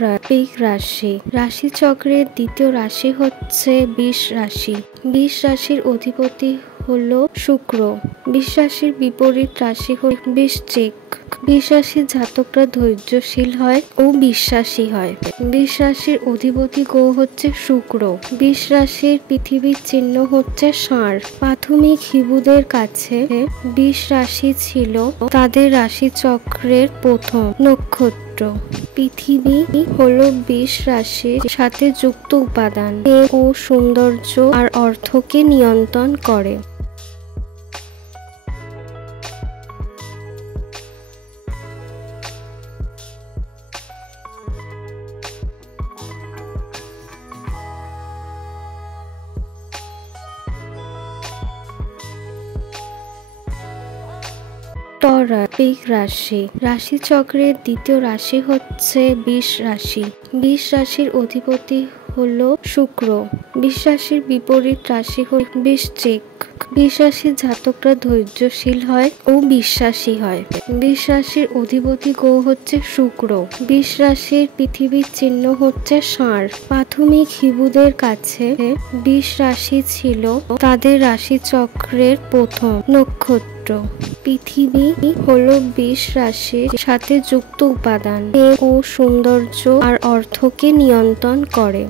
Topic রাশি। রাশিচক্রের দ্বিতীয় রাশি হচ্ছে বৃষ রাশি। বৃষ রাশির অধিপতি হলো শুক্র। বৃষ রাশির বিপরীত রাশি হল বৃশ্চিক। বৃষ রাশির জাতকরা ধৈর্যশীল হয় ও বিশ্বাসী হয়। বৃষ রাশির অধিপতি গ্রহ হচ্ছে শুক্র। বৃষ রাশির পৃথিবীর চিহ্ন হচ্ছে ষাঁড়। প্রাথমিক হিন্দুদের কাছে বৃষ রাশি ছিল তাদের রাশিচক্রের প্রথম নক্ষত্র। পৃথিবী হলো বৃষ রাশির সাথে যুক্ত উপাদান ও সৌন্দর্য আর অর্থকে নিয়ন্ত্রণ করে। টপিক রাশি। রাশিচক্রের দ্বিতীয় রাশি হচ্ছে বৃষ রাশি। বৃষ রাশির অধিপতি হলো শুক্র। বৃষ রাশির বিপরীত রাশি হল বৃশ্চিক। বৃষ রাশির জাতকরা ধৈর্যশীল হয় ও বিশ্বাসী হয়। বৃষ রাশির অধিপতি গ্রহ হচ্ছে শুক্র। বৃষ রাশির পৃথিবীর চিহ্ন হচ্ছে ষাঁড়। প্রাথমিক হিন্দুদের কাছে বৃষ রাশি ছিল তাদের রাশিচক্রের প্রথম নক্ষত্র। পৃথিবী হলো বৃষ রাশির সাথে যুক্ত উপাদান ও সৌন্দর্য আর অর্থকে নিয়ন্ত্রণ করে।